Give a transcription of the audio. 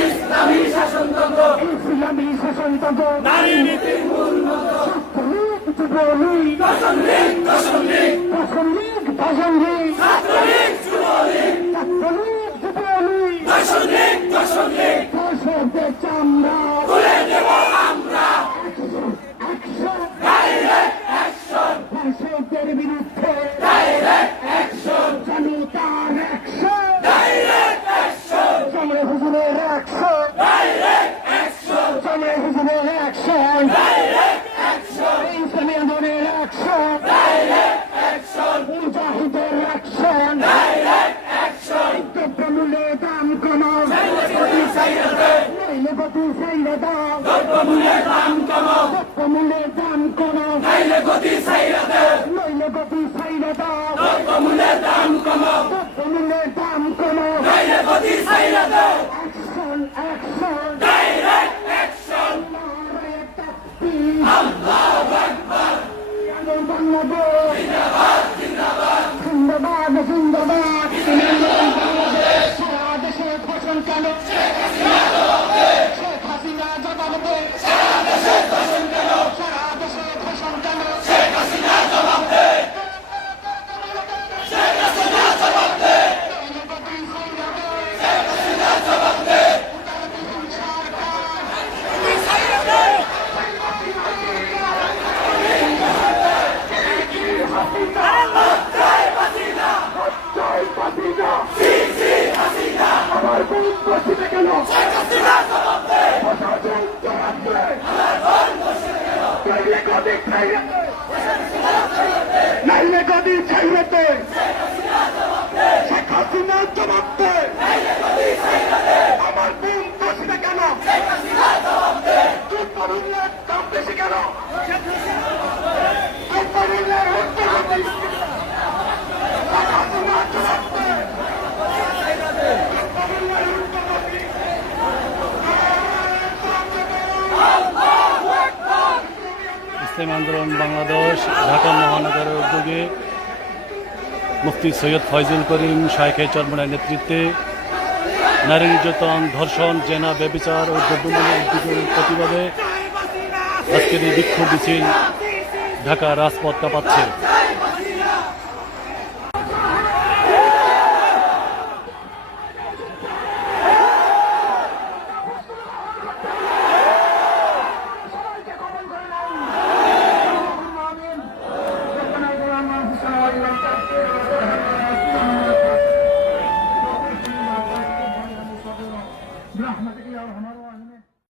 ইসলামী শাসনতন্ত্র নারী নীতির মূল মন্ত্র যুবলীগ ছাত্রলীগ যুবলীগ দর্শনলীগ কৃষকদের চামড়া তুলে দেব আমরা ডাইরেক্ট অ্যাকশন কৃষকদের বিরুদ্ধে ডাইরেক্ট অ্যাকশন জনতার অ্যাকশন ডাইরেক্ট অ্যাকশন জমরে হুজুরের অ্যাকশন ডাইরেক্ট অ্যাকশন জমরে হুজুরের অ্যাকশন ডাইরেক্ট অ্যাকশন ইসলামী আন্দোলনের অ্যাকশন ডাইরেক্ট অ্যাকশন মুজাহিদের অ্যাকশন ডাইরেক্ট অ্যাকশন দ্রব্যমূল্যের দাম কমাও নইলে গতি ছাইড়ে দাও দ্রব্যমূল্যের দাম কমাও দ্রব্যমূল্যের দাম কমাও নইলে গতি ছাইড়ে দাও নইলে গতি ছাইড়ে দাও দ্রব্যমূল্যের দাম কমাও দ্রব্যমূল্যের দাম কমাও নইলে গতি ছাইড়ে দাও অ্যাকশন অ্যাকশন ডাইরেক্ট অ্যাকশন নারায়ে তাকবীর আল্লাহু আকবার বাংলাদেশ জিন্দাবাদ জিন্দাবাদ জিন্দাবাদ জিন্দাবাদ সারা দেশে ধর্ষণ কেন শেখ হাসিনা জবাব দে সারা দেশে ধর্ষণ কেন সারা দেশে ধর্ষণ কেন শেখ হাসিনা জবাব দে শেখ হাসিনা জবাব দে শেখ হাসিনা জবাব দে আমার বোন বসে কেন শেখ হাসিনা জবাব দে প্রশাসন জবাব দে আমার বোন বসে কেন নাইলে গদি ছাইড়ে দে নাইলে গদি ছাইড়ে দে শেখ হাসিনা জবাব দে শেখ হাসিনা জবাব দে নাইলে গদি ছাইড়ে দে আমার বোন বসে কেন শেখ হাসিনা জবাব দে দুধ-পানির দাম বেশি কেন শেখ হাসিনা জবাব দে দুধ-পানির উত্তর শেখ হাসিনা জবাব দে ইসলামী আন্দোলন বাংলাদেশ ঢাকা মহানগরের উদ্যোগে মুফতি সৈয়দ ফয়জুল করিম শাইখে চরমনার নেতৃত্বে নারী নির্যাতন ধর্ষণ জেনা ব্যভিচার ও দ্রব্যমূল্য উদ্যোগের প্রতিবাদে আজকের এই বিক্ষোভ মিছিল ঢাকা রাজপথ কাঁপাচ্ছে।